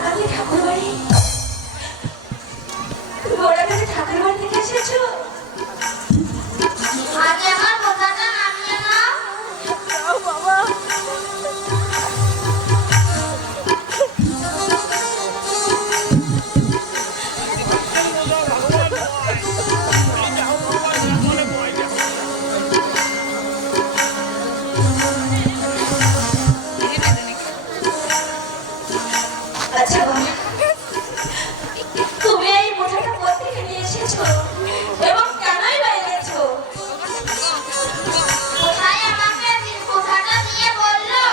ওরাকালি ঠাকুর বাড়ি, তুমি ওরাকালি ঠাকুর বাড়ি থেকে এসেছো? আগে আমার বোঝাটা নামিয়ে নাও। বাবা আচ্ছা বাবা, তুমি এই বোঝাটা কোথেকে নিয়ে এসেছো এবং কেনই বা এনেছো? কোথায় আমাকে বোঝাটা দিয়ে বললো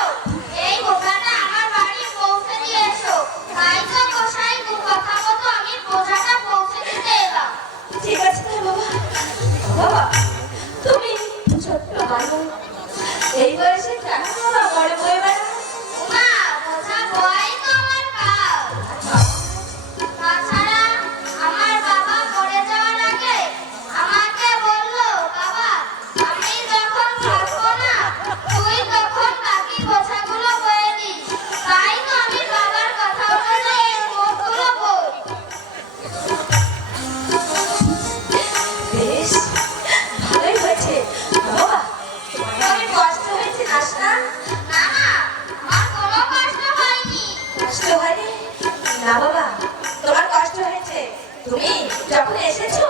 এই বোঝাটা আমার বাড়ি পৌঁছে দিয়ে এসো। তাই তো গোসাই কথা মতো আমি বোঝাটা পৌঁছে দিতে এলাম। ঠিক আছে তাই বাবা। বাবা তুমি ছোট্ট বাবু, এই বয়সে কেন বাবা বড় বয়ে বেড়াও? মা, বোঝা বয় তো আমার কাজ। তাছাড়া আমার বাবা মরে যাওয়ার আগে আমাকে বললো, বাবা আমি যখন থাকবো না তুই তখন বাকি বোঝাগুলো বয়ে দিস। তাই তো আমি বাবার কথা অনুযায়ী এই বোঝগুলো বই। বেশ ভালোই হয়েছে বাবা। তোমার কি কষ্ট হয়েছে নাস না? না না, আমার কোনো কষ্ট হয়নি। কষ্ট হয়নি? না বাবা, তোমার কষ্ট হয়েছে। তুমি যখন এসেছো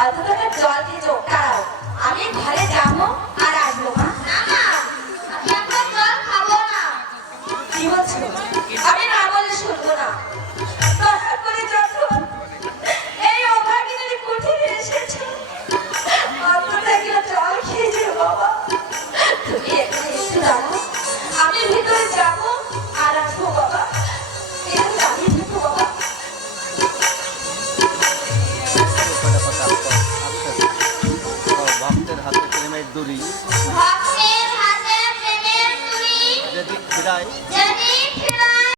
অল্পটা জল খেয়েছো, দাঁড়াও আমি ঘরে যাবো আর আসবো। মা না না, আমি এখন জল খাবো না। কি বলছো? আমি না বলে শুনবো না। দয়া করে যখন এই অভাগিনীর কুঠিরে এসেছো অল্পটা গিয়ে জল খেয়ে যেও বাবা। তুমি এখানে একটু দাঁড়াও, আমি ভিতরে যাবো আর আসবো বাবা। এখানে দাঁড়িয়ে থাকো বাবা। ভক্তের হাতে প্রেমের দড়ি। ভাত